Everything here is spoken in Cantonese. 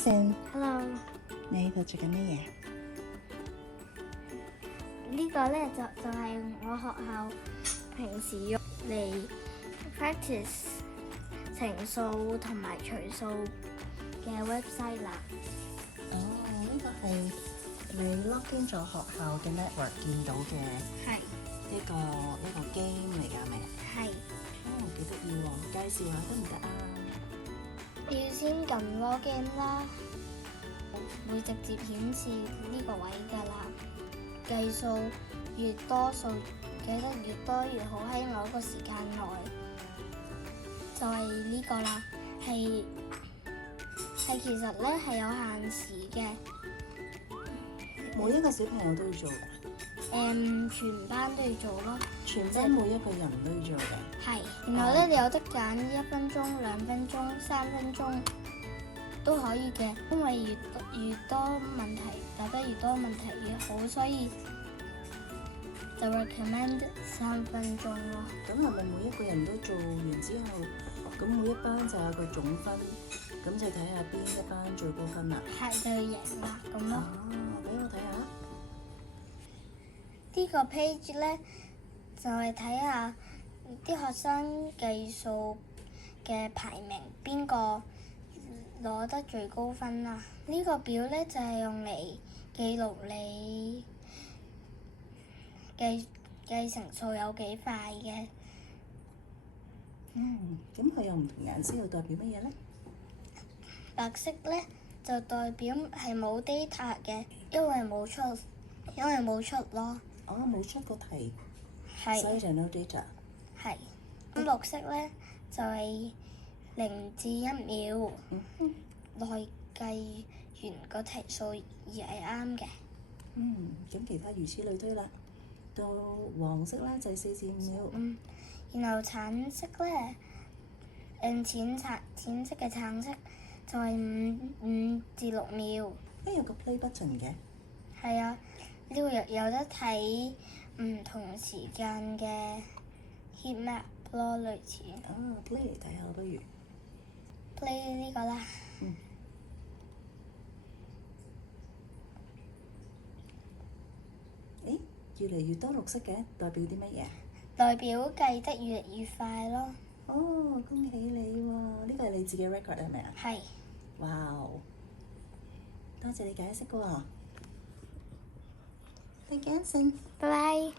Jansen， Hello，你喺度做緊乜嘢？呢個咧就係我學校平時用嚟 practice 乘數同埋除數嘅 website 啦。哦，呢個係你 login 咗學校嘅 network 見到嘅係一個 game 嚟㗎，係咪？係。哦，幾得意喎！介紹下得唔得啊？要先撳 login 啦，會直接顯示呢個位㗎啦。計數越多數記得越多越好，喺某一個時間內就係呢個啦。係其實咧係有限時嘅。每一個小朋友都要做㗎。全班都要做咯。全班每一個人都要做嘅。係，然後咧你有得揀1分鐘、2分鐘、3分鐘都可以嘅，因為越多問題答得越多問題越好，所以就 recommend 3分鐘咯。咁係咪每一個人都做完之後，咁每一班就有個總分，咁就睇下邊一班最高分啦？係就贏啦咁咯。哦，俾我睇下。呢個 page 咧就係睇下啲學生計數嘅排名，邊個攞得最高分啊？呢個表咧就係用嚟記錄你計乘數有幾快嘅。咁佢有唔同顏色又代表乜嘢咧？白色咧就代表係冇 data 嘅，因為冇出咯。哦，冇出過題，係所以就 no data。係。咁綠色咧就係0至1秒內計完個題數而係啱嘅。咁其他如此類推啦。到黃色啦就係4至5秒。然後橙色咧，淺色嘅橙色就係5至6秒。有個 play button 嘅。係啊，呢個有得睇唔同時間嘅 heat map 咯，類似。play 嚟睇下不如。play 呢個啦。越嚟越多綠色嘅，代表啲乜嘢？代表計得越嚟越快咯。哦，恭喜你喎！呢個係你自己 record 係咪啊？係。哇哦！多謝你解釋喎。你 Jansen。拜拜。